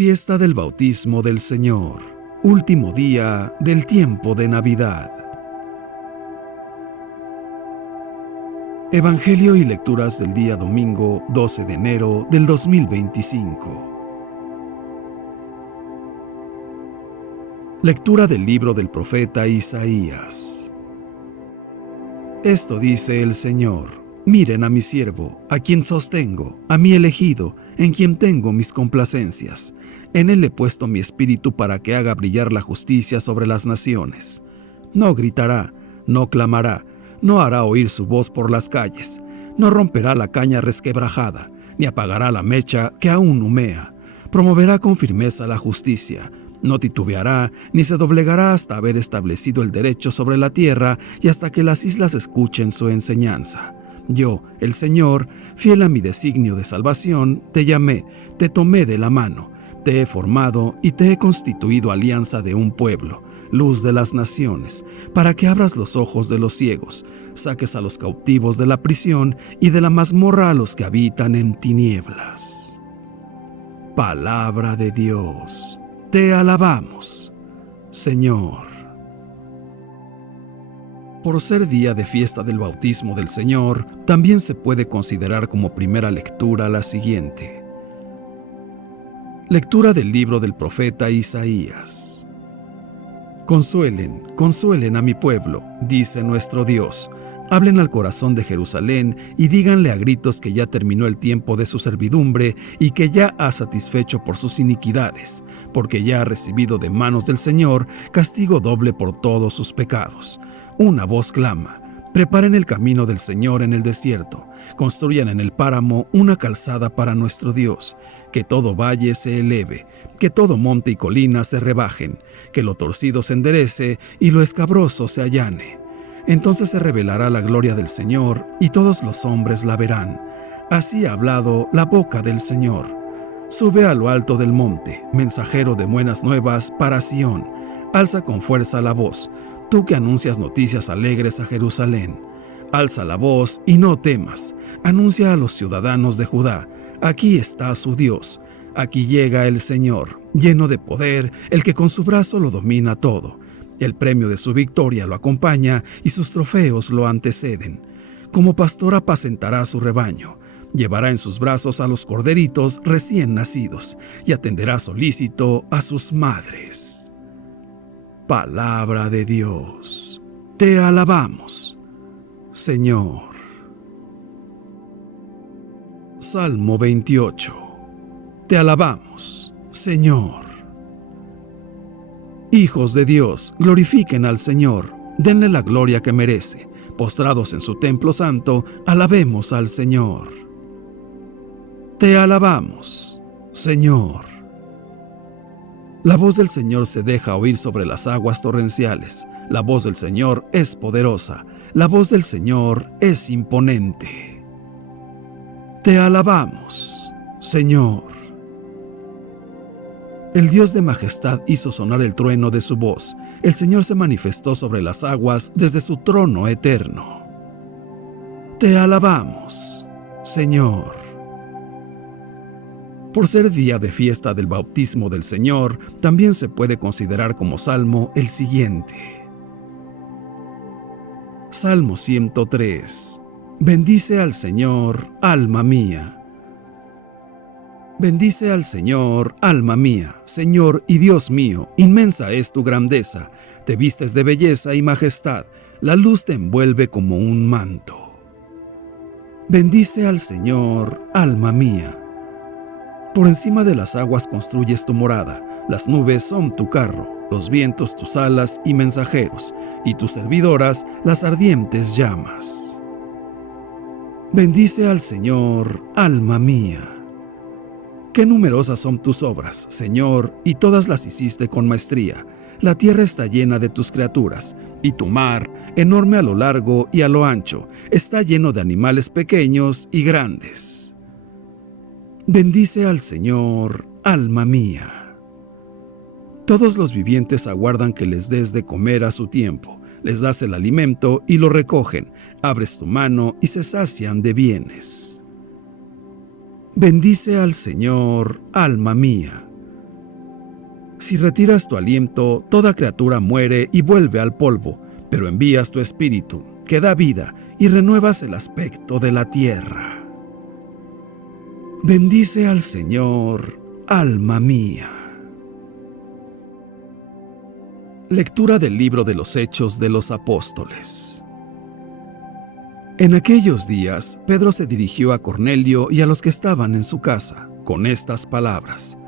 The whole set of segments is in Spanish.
Fiesta del bautismo del Señor, último día del tiempo de Navidad. Evangelio y lecturas del día domingo 12 de enero del 2025. Lectura del libro del profeta Isaías. Esto dice el Señor: miren a mi siervo, a quien sostengo, a mi elegido, en quien tengo mis complacencias. En él he puesto mi espíritu para que haga brillar la justicia sobre las naciones. No gritará, no clamará, no hará oír su voz por las calles, no romperá la caña resquebrajada, ni apagará la mecha que aún humea. Promoverá con firmeza la justicia, no titubeará, ni se doblegará hasta haber establecido el derecho sobre la tierra y hasta que las islas escuchen su enseñanza. Yo, el Señor, fiel a mi designio de salvación, te llamé, te tomé de la mano, te he formado y te he constituido alianza de un pueblo, luz de las naciones, para que abras los ojos de los ciegos, saques a los cautivos de la prisión y de la mazmorra a los que habitan en tinieblas. Palabra de Dios. Te alabamos, Señor. Por ser día de fiesta del bautismo del Señor, también se puede considerar como primera lectura la siguiente. Lectura del libro del profeta Isaías. Consuelen, consuelen a mi pueblo, dice nuestro Dios. Hablen al corazón de Jerusalén y díganle a gritos que ya terminó el tiempo de su servidumbre y que ya ha satisfecho por sus iniquidades, porque ya ha recibido de manos del Señor castigo doble por todos sus pecados. Una voz clama: preparen el camino del Señor en el desierto, construyan en el páramo una calzada para nuestro Dios, que todo valle se eleve, que todo monte y colina se rebajen, que lo torcido se enderece y lo escabroso se allane. Entonces se revelará la gloria del Señor y todos los hombres la verán. Así ha hablado la boca del Señor. Sube a lo alto del monte, mensajero de buenas nuevas para Sión. Alza con fuerza la voz, tú que anuncias noticias alegres a Jerusalén. Alza la voz y no temas. Anuncia a los ciudadanos de Judá: aquí está su Dios. Aquí llega el Señor, lleno de poder, el que con su brazo lo domina todo. El premio de su victoria lo acompaña y sus trofeos lo anteceden. Como pastor apacentará su rebaño. Llevará en sus brazos a los corderitos recién nacidos y atenderá solícito a sus madres. Palabra de Dios. Te alabamos, Señor. Salmo 28. Te alabamos, Señor. Hijos de Dios, glorifiquen al Señor, denle la gloria que merece. Postrados en su templo santo, alabemos al Señor. Te alabamos, Señor. La voz del Señor se deja oír sobre las aguas torrenciales. La voz del Señor es poderosa. La voz del Señor es imponente. Te alabamos, Señor. El Dios de majestad hizo sonar el trueno de su voz. El Señor se manifestó sobre las aguas desde su trono eterno. Te alabamos, Señor. Por ser día de fiesta del bautismo del Señor, también se puede considerar como salmo el siguiente. Salmo 103. Bendice al Señor, alma mía. Bendice al Señor, alma mía. Señor y Dios mío, inmensa es tu grandeza. Te vistes de belleza y majestad. La luz te envuelve como un manto. Bendice al Señor, alma mía. Por encima de las aguas construyes tu morada. Las nubes son tu carro, los vientos tus alas y mensajeros, y tus servidoras las ardientes llamas. Bendice al Señor, alma mía. Qué numerosas son tus obras, Señor, y todas las hiciste con maestría. La tierra está llena de tus criaturas, y tu mar, enorme a lo largo y a lo ancho, está lleno de animales pequeños y grandes. Bendice al Señor, alma mía. Todos los vivientes aguardan que les des de comer a su tiempo. Les das el alimento y lo recogen. Abres tu mano y se sacian de bienes. Bendice al Señor, alma mía. Si retiras tu aliento, toda criatura muere y vuelve al polvo, pero envías tu espíritu, que da vida, y renuevas el aspecto de la tierra. Bendice al Señor, alma mía. Lectura del libro de los Hechos de los Apóstoles. En aquellos días, Pedro se dirigió a Cornelio y a los que estaban en su casa, con estas palabras: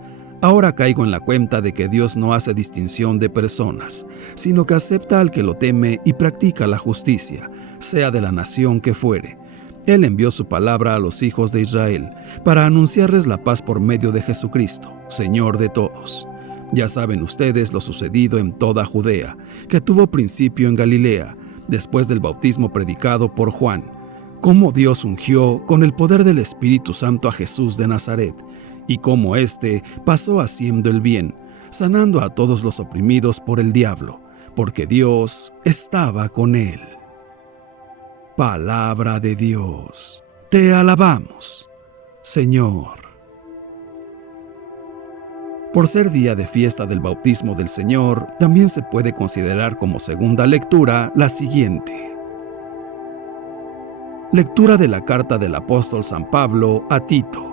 Ahora caigo en la cuenta de que Dios no hace distinción de personas, sino que acepta al que lo teme y practica la justicia, sea de la nación que fuere. Él envió su palabra a los hijos de Israel, para anunciarles la paz por medio de Jesucristo, Señor de todos. Ya saben ustedes lo sucedido en toda Judea, que tuvo principio en Galilea, después del bautismo predicado por Juan, cómo Dios ungió con el poder del Espíritu Santo a Jesús de Nazaret, y cómo éste pasó haciendo el bien, sanando a todos los oprimidos por el diablo, porque Dios estaba con él. Palabra de Dios. Te alabamos, Señor. Por ser día de fiesta del bautismo del Señor, también se puede considerar como segunda lectura la siguiente. Lectura de la carta del apóstol San Pablo a Tito.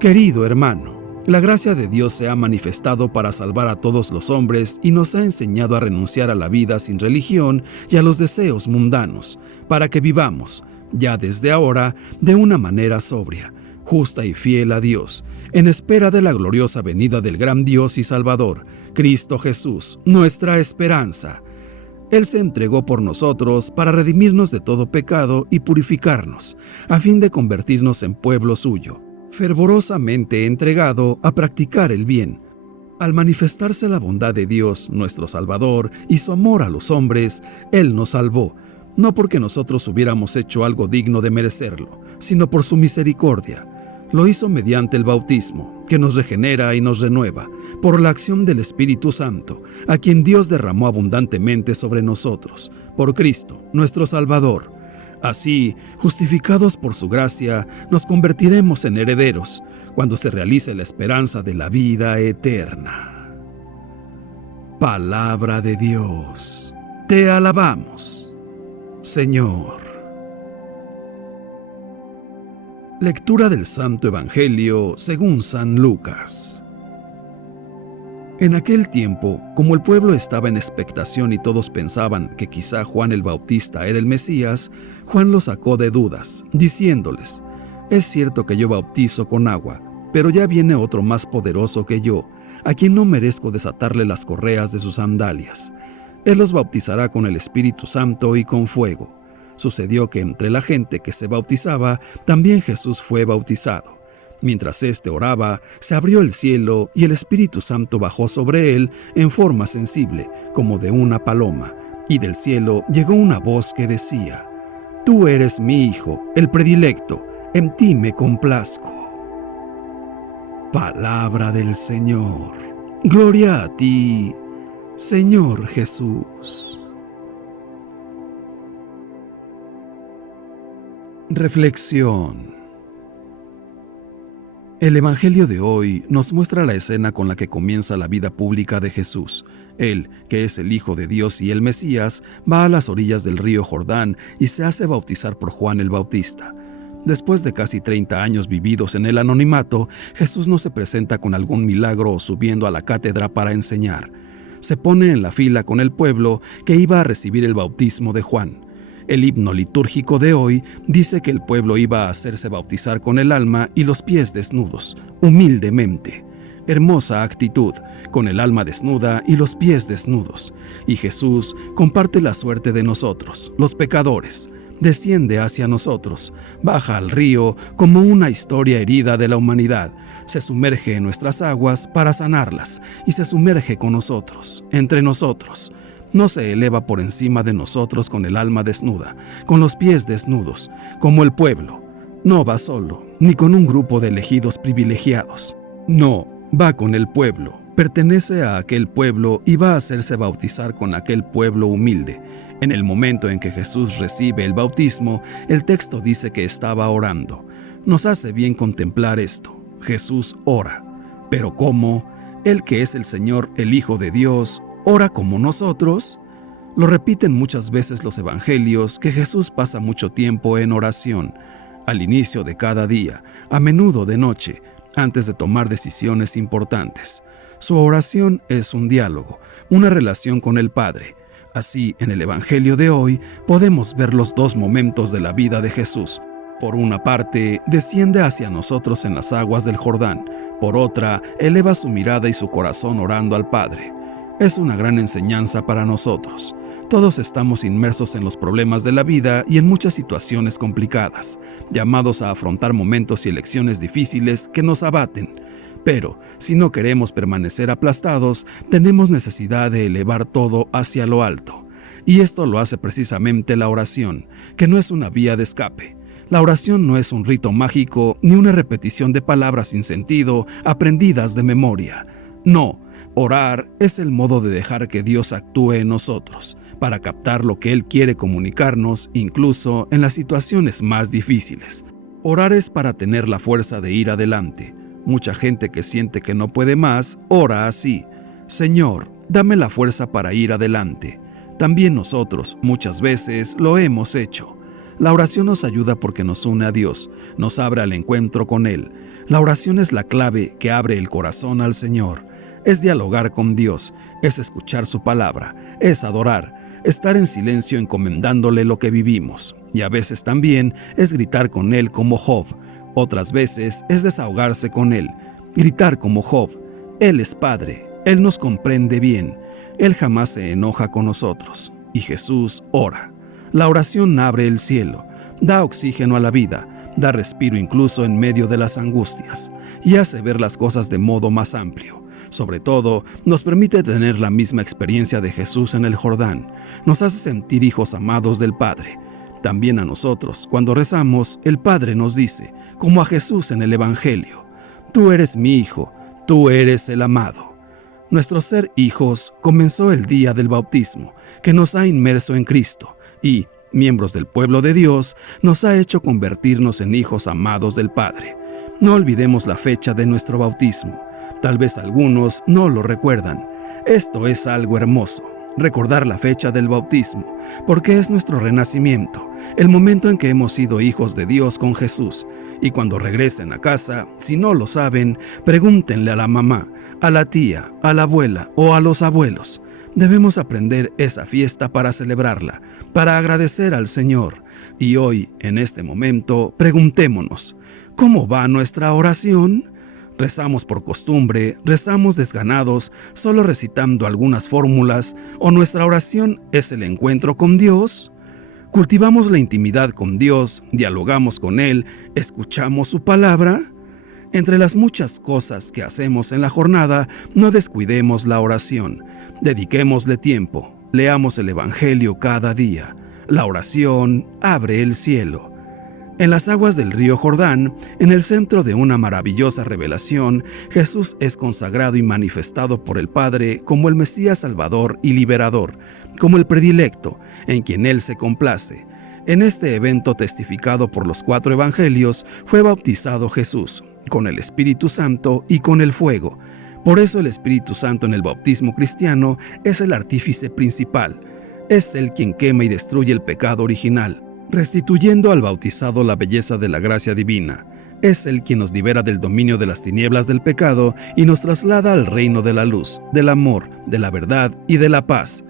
Querido hermano, la gracia de Dios se ha manifestado para salvar a todos los hombres y nos ha enseñado a renunciar a la vida sin religión y a los deseos mundanos, para que vivamos, ya desde ahora, de una manera sobria, justa y fiel a Dios, en espera de la gloriosa venida del gran Dios y Salvador, Cristo Jesús, nuestra esperanza. Él se entregó por nosotros para redimirnos de todo pecado y purificarnos, a fin de convertirnos en pueblo suyo, fervorosamente entregado a practicar el bien. Al manifestarse la bondad de Dios, nuestro Salvador, y su amor a los hombres, Él nos salvó, no porque nosotros hubiéramos hecho algo digno de merecerlo, sino por su misericordia. Lo hizo mediante el bautismo, que nos regenera y nos renueva, por la acción del Espíritu Santo, a quien Dios derramó abundantemente sobre nosotros, por Cristo, nuestro Salvador. Así, justificados por su gracia, nos convertiremos en herederos, cuando se realice la esperanza de la vida eterna. Palabra de Dios. Te alabamos, Señor. Lectura del Santo Evangelio según San Lucas. En aquel tiempo, como el pueblo estaba en expectación y todos pensaban que quizá Juan el Bautista era el Mesías, Juan los sacó de dudas, diciéndoles: Es cierto que yo bautizo con agua, pero ya viene otro más poderoso que yo, a quien no merezco desatarle las correas de sus sandalias. Él los bautizará con el Espíritu Santo y con fuego. Sucedió que entre la gente que se bautizaba, también Jesús fue bautizado. Mientras éste oraba, se abrió el cielo y el Espíritu Santo bajó sobre él en forma sensible, como de una paloma, y del cielo llegó una voz que decía: Tú eres mi Hijo, el predilecto, en ti me complazco. Palabra del Señor. Gloria a ti, Señor Jesús. Reflexión. El Evangelio de hoy nos muestra la escena con la que comienza la vida pública de Jesús. Él, que es el Hijo de Dios y el Mesías, va a las orillas del río Jordán y se hace bautizar por Juan el Bautista. Después de casi 30 años vividos en el anonimato, Jesús no se presenta con algún milagro o subiendo a la cátedra para enseñar. Se pone en la fila con el pueblo que iba a recibir el bautismo de Juan. El himno litúrgico de hoy dice que el pueblo iba a hacerse bautizar con el alma y los pies desnudos, humildemente. Hermosa actitud, con el alma desnuda y los pies desnudos. Y Jesús comparte la suerte de nosotros, los pecadores. Desciende hacia nosotros, baja al río como una historia herida de la humanidad. Se sumerge en nuestras aguas para sanarlas y se sumerge con nosotros, entre nosotros. No se eleva por encima de nosotros con el alma desnuda, con los pies desnudos, como el pueblo. No va solo, ni con un grupo de elegidos privilegiados. No, va con el pueblo, pertenece a aquel pueblo y va a hacerse bautizar con aquel pueblo humilde. En el momento en que Jesús recibe el bautismo, el texto dice que estaba orando. Nos hace bien contemplar esto. Jesús ora. ¿Pero cómo? Él que es el Señor, el Hijo de Dios, ora como nosotros. Lo repiten muchas veces los evangelios que Jesús pasa mucho tiempo en oración, al inicio de cada día, a menudo de noche, antes de tomar decisiones importantes. Su oración es un diálogo, una relación con el Padre. Así, en el evangelio de hoy, podemos ver los dos momentos de la vida de Jesús. Por una parte, desciende hacia nosotros en las aguas del Jordán. Por otra, eleva su mirada y su corazón orando al Padre. Es una gran enseñanza para nosotros. Todos estamos inmersos en los problemas de la vida y en muchas situaciones complicadas, llamados a afrontar momentos y elecciones difíciles que nos abaten. Pero, si no queremos permanecer aplastados, tenemos necesidad de elevar todo hacia lo alto. Y esto lo hace precisamente la oración, que no es una vía de escape. La oración no es un rito mágico ni una repetición de palabras sin sentido aprendidas de memoria. No, orar es el modo de dejar que Dios actúe en nosotros, para captar lo que Él quiere comunicarnos, incluso en las situaciones más difíciles. Orar es para tener la fuerza de ir adelante. Mucha gente que siente que no puede más, ora así: Señor, dame la fuerza para ir adelante. También nosotros, muchas veces, lo hemos hecho. La oración nos ayuda porque nos une a Dios, nos abre al encuentro con Él. La oración es la clave que abre el corazón al Señor. Es dialogar con Dios, es escuchar su palabra, es adorar, estar en silencio encomendándole lo que vivimos. Y a veces también es gritar con Él como Job. Otras veces es desahogarse con Él, gritar como Job. Él es Padre, Él nos comprende bien, Él jamás se enoja con nosotros. Y Jesús ora. La oración abre el cielo, da oxígeno a la vida, da respiro incluso en medio de las angustias, y hace ver las cosas de modo más amplio. Sobre todo, nos permite tener la misma experiencia de Jesús en el Jordán. Nos hace sentir hijos amados del Padre. También a nosotros, cuando rezamos, el Padre nos dice, como a Jesús en el Evangelio: Tú eres mi Hijo, tú eres el amado. Nuestro ser hijos comenzó el día del bautismo, que nos ha inmerso en Cristo, y, miembros del pueblo de Dios, nos ha hecho convertirnos en hijos amados del Padre. No olvidemos la fecha de nuestro bautismo. Tal vez algunos no lo recuerdan. Esto es algo hermoso, recordar la fecha del bautismo, porque es nuestro renacimiento, el momento en que hemos sido hijos de Dios con Jesús. Y cuando regresen a casa, si no lo saben, pregúntenle a la mamá, a la tía, a la abuela o a los abuelos. Debemos aprender esa fiesta para celebrarla, para agradecer al Señor. Y hoy, en este momento, preguntémonos: ¿cómo va nuestra oración? ¿Rezamos por costumbre, rezamos desganados, solo recitando algunas fórmulas, o nuestra oración es el encuentro con Dios? ¿Cultivamos la intimidad con Dios, dialogamos con Él, escuchamos su palabra? Entre las muchas cosas que hacemos en la jornada, no descuidemos la oración. Dediquémosle tiempo, leamos el Evangelio cada día. La oración abre el cielo. En las aguas del río Jordán, en el centro de una maravillosa revelación, Jesús es consagrado y manifestado por el Padre como el Mesías Salvador y Liberador, como el predilecto, en quien Él se complace. En este evento testificado por los 4 evangelios, fue bautizado Jesús, con el Espíritu Santo y con el fuego. Por eso el Espíritu Santo en el bautismo cristiano es el artífice principal. Es Él quien quema y destruye el pecado original, restituyendo al bautizado la belleza de la gracia divina. Es Él quien nos libera del dominio de las tinieblas del pecado y nos traslada al reino de la luz, del amor, de la verdad y de la paz.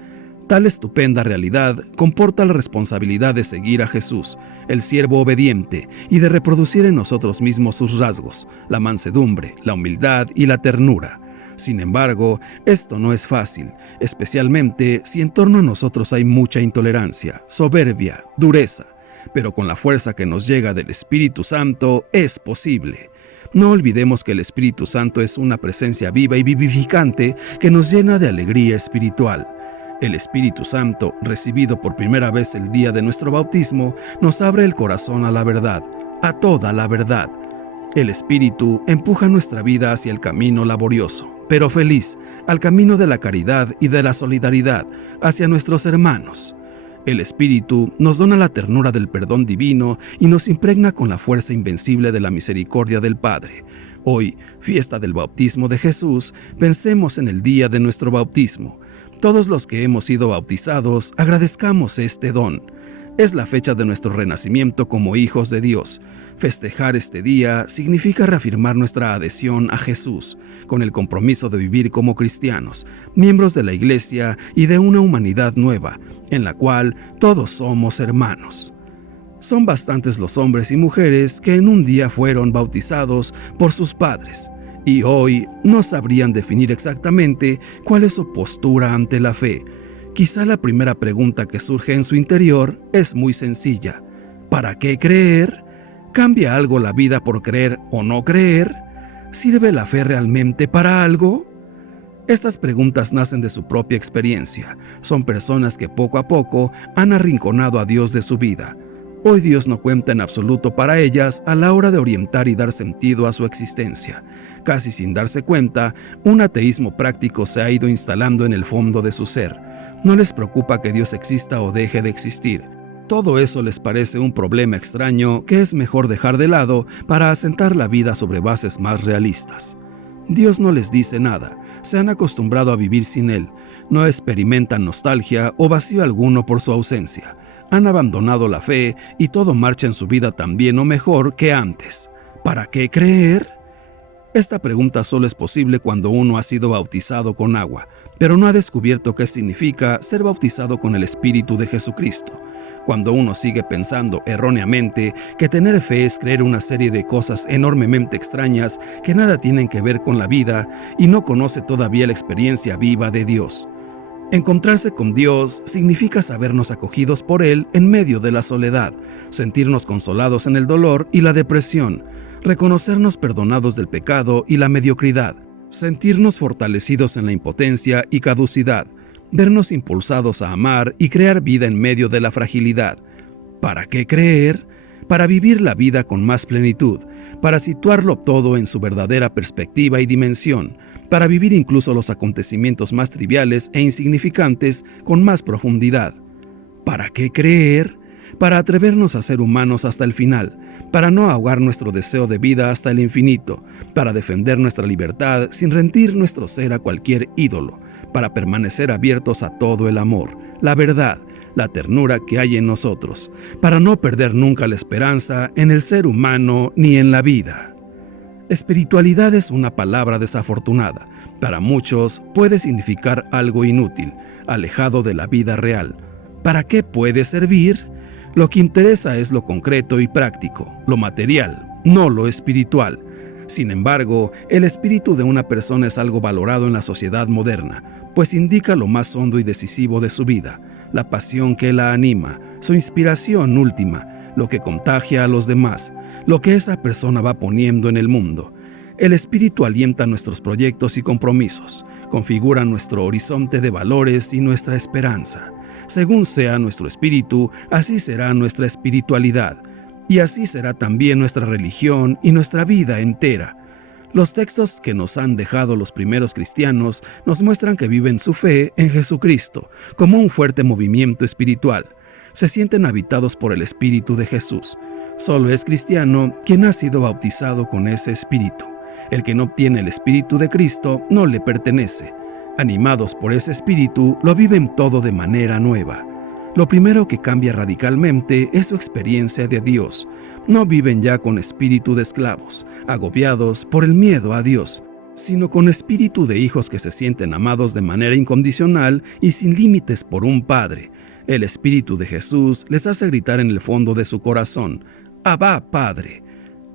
Tal estupenda realidad comporta la responsabilidad de seguir a Jesús, el siervo obediente, y de reproducir en nosotros mismos sus rasgos, la mansedumbre, la humildad y la ternura. Sin embargo, esto no es fácil, especialmente si en torno a nosotros hay mucha intolerancia, soberbia, dureza. Pero con la fuerza que nos llega del Espíritu Santo es posible. No olvidemos que el Espíritu Santo es una presencia viva y vivificante que nos llena de alegría espiritual. El Espíritu Santo, recibido por primera vez el día de nuestro bautismo, nos abre el corazón a la verdad, a toda la verdad. El Espíritu empuja nuestra vida hacia el camino laborioso, pero feliz, al camino de la caridad y de la solidaridad, hacia nuestros hermanos. El Espíritu nos dona la ternura del perdón divino y nos impregna con la fuerza invencible de la misericordia del Padre. Hoy, fiesta del bautismo de Jesús, pensemos en el día de nuestro bautismo. Todos los que hemos sido bautizados, agradezcamos este don. Es la fecha de nuestro renacimiento como hijos de Dios. Festejar este día significa reafirmar nuestra adhesión a Jesús, con el compromiso de vivir como cristianos, miembros de la Iglesia y de una humanidad nueva, en la cual todos somos hermanos. Son bastantes los hombres y mujeres que en un día fueron bautizados por sus padres, y hoy no sabrían definir exactamente cuál es su postura ante la fe. Quizá la primera pregunta que surge en su interior es muy sencilla. ¿Para qué creer? ¿Cambia algo la vida por creer o no creer? ¿Sirve la fe realmente para algo? Estas preguntas nacen de su propia experiencia. Son personas que poco a poco han arrinconado a Dios de su vida. Hoy Dios no cuenta en absoluto para ellas a la hora de orientar y dar sentido a su existencia. Casi sin darse cuenta, un ateísmo práctico se ha ido instalando en el fondo de su ser. No les preocupa que Dios exista o deje de existir. Todo eso les parece un problema extraño que es mejor dejar de lado para asentar la vida sobre bases más realistas. Dios no les dice nada, se han acostumbrado a vivir sin Él, no experimentan nostalgia o vacío alguno por su ausencia. Han abandonado la fe y todo marcha en su vida tan bien o mejor que antes. ¿Para qué creer? Esta pregunta solo es posible cuando uno ha sido bautizado con agua, pero no ha descubierto qué significa ser bautizado con el Espíritu de Jesucristo. Cuando uno sigue pensando erróneamente que tener fe es creer una serie de cosas enormemente extrañas que nada tienen que ver con la vida y no conoce todavía la experiencia viva de Dios. Encontrarse con Dios significa sabernos acogidos por Él en medio de la soledad, sentirnos consolados en el dolor y la depresión, reconocernos perdonados del pecado y la mediocridad, sentirnos fortalecidos en la impotencia y caducidad, vernos impulsados a amar y crear vida en medio de la fragilidad. ¿Para qué creer? Para vivir la vida con más plenitud, para situarlo todo en su verdadera perspectiva y dimensión, para vivir incluso los acontecimientos más triviales e insignificantes con más profundidad. ¿Para qué creer? Para atrevernos a ser humanos hasta el final, para no ahogar nuestro deseo de vida hasta el infinito, para defender nuestra libertad sin rendir nuestro ser a cualquier ídolo, para permanecer abiertos a todo el amor, la verdad, la ternura que hay en nosotros, para no perder nunca la esperanza en el ser humano ni en la vida. Espiritualidad es una palabra desafortunada. Para muchos puede significar algo inútil, alejado de la vida real. ¿Para qué puede servir? Lo que interesa es lo concreto y práctico, lo material, no lo espiritual. Sin embargo, el espíritu de una persona es algo valorado en la sociedad moderna, pues indica lo más hondo y decisivo de su vida, la pasión que la anima, su inspiración última, lo que contagia a los demás, lo que esa persona va poniendo en el mundo. El espíritu alienta nuestros proyectos y compromisos, configura nuestro horizonte de valores y nuestra esperanza. Según sea nuestro espíritu, así será nuestra espiritualidad, y así será también nuestra religión y nuestra vida entera. Los textos que nos han dejado los primeros cristianos nos muestran que viven su fe en Jesucristo como un fuerte movimiento espiritual. Se sienten habitados por el Espíritu de Jesús. Solo es cristiano quien ha sido bautizado con ese Espíritu. El que no obtiene el Espíritu de Cristo no le pertenece. Animados por ese Espíritu, lo viven todo de manera nueva. Lo primero que cambia radicalmente es su experiencia de Dios. No viven ya con espíritu de esclavos, agobiados por el miedo a Dios, sino con espíritu de hijos que se sienten amados de manera incondicional y sin límites por un Padre. El Espíritu de Jesús les hace gritar en el fondo de su corazón: «Abba, Padre».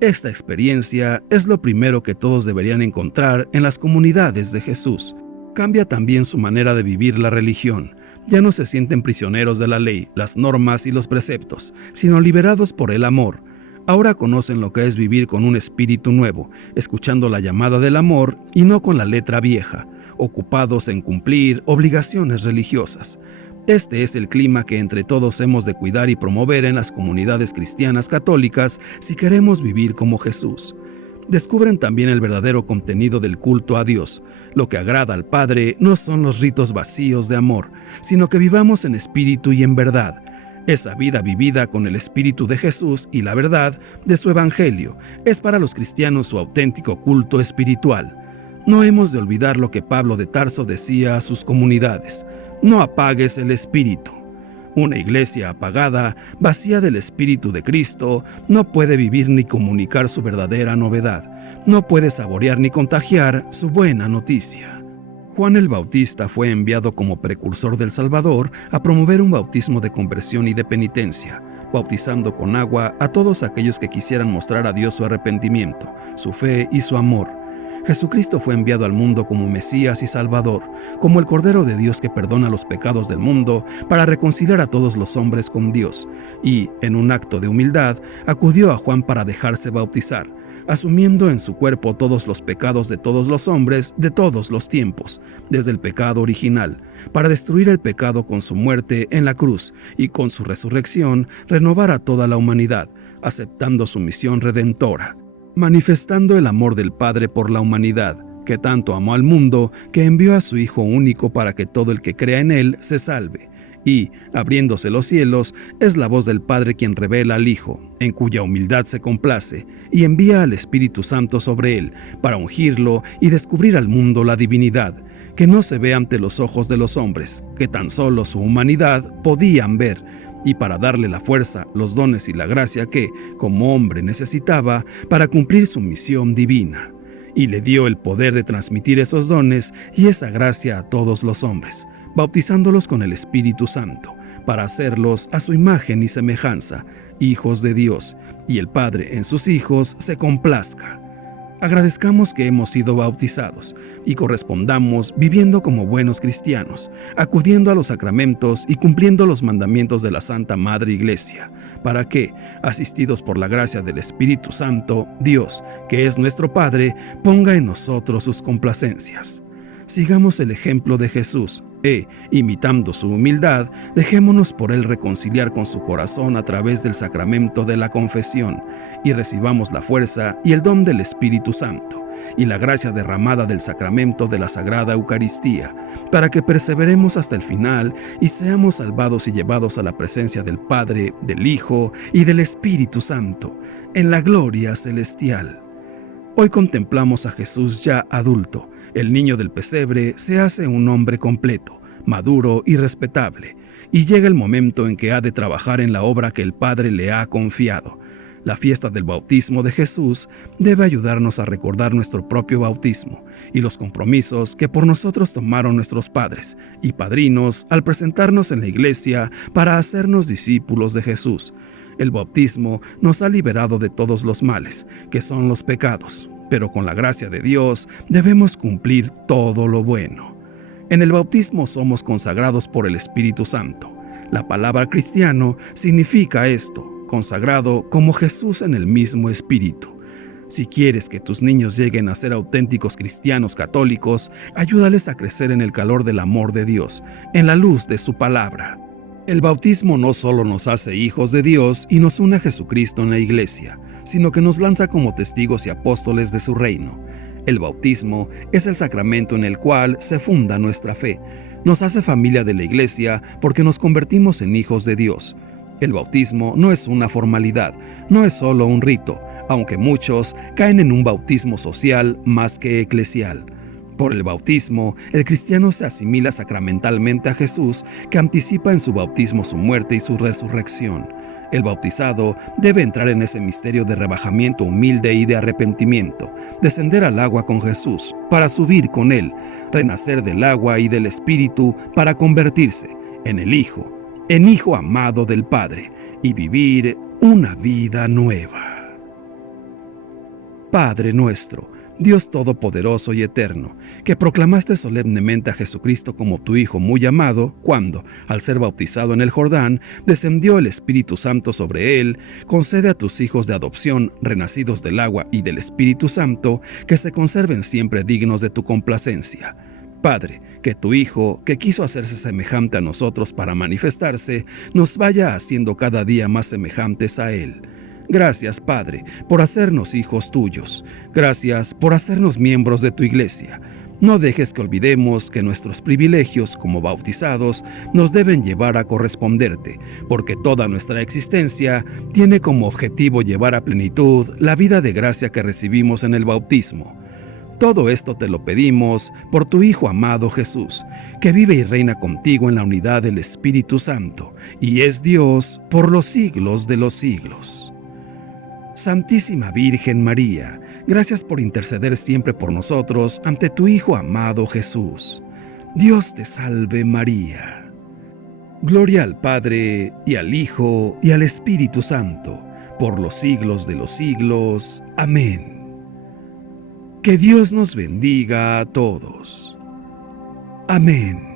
Esta experiencia es lo primero que todos deberían encontrar en las comunidades de Jesús. Cambia también su manera de vivir la religión. Ya no se sienten prisioneros de la ley, las normas y los preceptos, sino liberados por el amor. Ahora conocen lo que es vivir con un espíritu nuevo, escuchando la llamada del amor y no con la letra vieja, ocupados en cumplir obligaciones religiosas. Este es el clima que entre todos hemos de cuidar y promover en las comunidades cristianas católicas si queremos vivir como Jesús. Descubren también el verdadero contenido del culto a Dios. Lo que agrada al Padre no son los ritos vacíos de amor, sino que vivamos en espíritu y en verdad. Esa vida vivida con el Espíritu de Jesús y la verdad de su Evangelio es para los cristianos su auténtico culto espiritual. No hemos de olvidar lo que Pablo de Tarso decía a sus comunidades: no apagues el Espíritu. Una iglesia apagada, vacía del Espíritu de Cristo, no puede vivir ni comunicar su verdadera novedad, no puede saborear ni contagiar su buena noticia. Juan el Bautista fue enviado como precursor del Salvador a promover un bautismo de conversión y de penitencia, bautizando con agua a todos aquellos que quisieran mostrar a Dios su arrepentimiento, su fe y su amor. Jesucristo fue enviado al mundo como Mesías y Salvador, como el Cordero de Dios que perdona los pecados del mundo para reconciliar a todos los hombres con Dios, y, en un acto de humildad, acudió a Juan para dejarse bautizar, asumiendo en su cuerpo todos los pecados de todos los hombres de todos los tiempos, desde el pecado original, para destruir el pecado con su muerte en la cruz y con su resurrección renovar a toda la humanidad, aceptando su misión redentora, manifestando el amor del Padre por la humanidad, que tanto amó al mundo que envió a su Hijo único para que todo el que crea en Él se salve. Y, abriéndose los cielos, es la voz del Padre quien revela al Hijo, en cuya humildad se complace, y envía al Espíritu Santo sobre él, para ungirlo y descubrir al mundo la divinidad, que no se ve ante los ojos de los hombres, que tan solo su humanidad podían ver, y para darle la fuerza, los dones y la gracia que, como hombre, necesitaba para cumplir su misión divina. Y le dio el poder de transmitir esos dones y esa gracia a todos los hombres, bautizándolos con el Espíritu Santo, para hacerlos a su imagen y semejanza, hijos de Dios, y el Padre en sus hijos se complazca. Agradezcamos que hemos sido bautizados y correspondamos viviendo como buenos cristianos, acudiendo a los sacramentos y cumpliendo los mandamientos de la Santa Madre Iglesia, para que, asistidos por la gracia del Espíritu Santo, Dios, que es nuestro Padre, ponga en nosotros sus complacencias. Sigamos el ejemplo de Jesús imitando su humildad, dejémonos por él reconciliar con su corazón a través del sacramento de la confesión y recibamos la fuerza y el don del Espíritu Santo y la gracia derramada del sacramento de la Sagrada Eucaristía, para que perseveremos hasta el final y seamos salvados y llevados a la presencia del Padre, del Hijo y del Espíritu Santo, en la gloria celestial. Hoy contemplamos a Jesús ya adulto. El niño del pesebre se hace un hombre completo, maduro y respetable, y llega el momento en que ha de trabajar en la obra que el Padre le ha confiado. La fiesta del bautismo de Jesús debe ayudarnos a recordar nuestro propio bautismo y los compromisos que por nosotros tomaron nuestros padres y padrinos al presentarnos en la iglesia para hacernos discípulos de Jesús. El bautismo nos ha liberado de todos los males, que son los pecados, pero con la gracia de Dios debemos cumplir todo lo bueno. En el bautismo somos consagrados por el Espíritu Santo. La palabra cristiano significa esto: consagrado como Jesús en el mismo Espíritu. Si quieres que tus niños lleguen a ser auténticos cristianos católicos, ayúdales a crecer en el calor del amor de Dios, en la luz de su palabra. El bautismo no solo nos hace hijos de Dios y nos une a Jesucristo en la iglesia, sino que nos lanza como testigos y apóstoles de su reino. El bautismo es el sacramento en el cual se funda nuestra fe. Nos hace familia de la iglesia porque nos convertimos en hijos de Dios. El bautismo no es una formalidad, no es solo un rito, aunque muchos caen en un bautismo social más que eclesial. Por el bautismo, el cristiano se asimila sacramentalmente a Jesús, que anticipa en su bautismo su muerte y su resurrección. El bautizado debe entrar en ese misterio de rebajamiento humilde y de arrepentimiento, descender al agua con Jesús para subir con Él, renacer del agua y del Espíritu para convertirse en el Hijo, en Hijo amado del Padre, y vivir una vida nueva. Padre nuestro, Dios Todopoderoso y Eterno, que proclamaste solemnemente a Jesucristo como tu Hijo muy amado, cuando, al ser bautizado en el Jordán, descendió el Espíritu Santo sobre él, concede a tus hijos de adopción, renacidos del agua y del Espíritu Santo, que se conserven siempre dignos de tu complacencia. Padre, que tu Hijo, que quiso hacerse semejante a nosotros para manifestarse, nos vaya haciendo cada día más semejantes a Él. Gracias, Padre, por hacernos hijos tuyos. Gracias por hacernos miembros de tu iglesia. No dejes que olvidemos que nuestros privilegios como bautizados nos deben llevar a corresponderte, porque toda nuestra existencia tiene como objetivo llevar a plenitud la vida de gracia que recibimos en el bautismo. Todo esto te lo pedimos por tu Hijo amado Jesús, que vive y reina contigo en la unidad del Espíritu Santo, y es Dios por los siglos de los siglos. Santísima Virgen María, gracias por interceder siempre por nosotros ante tu Hijo amado Jesús. Dios te salve María. Gloria al Padre, y al Hijo, y al Espíritu Santo, por los siglos de los siglos. Amén. Que Dios nos bendiga a todos. Amén.